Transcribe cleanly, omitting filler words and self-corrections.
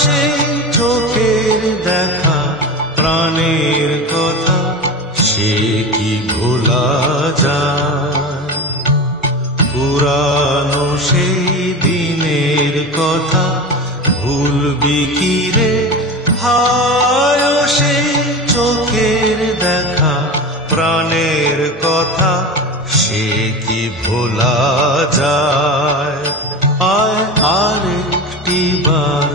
সেই চোখের দেখা, প্রাণের কথা সে কি ভোলা যায়? পুরানো সেই দিনের কথা ভুলবি কি রে হায়?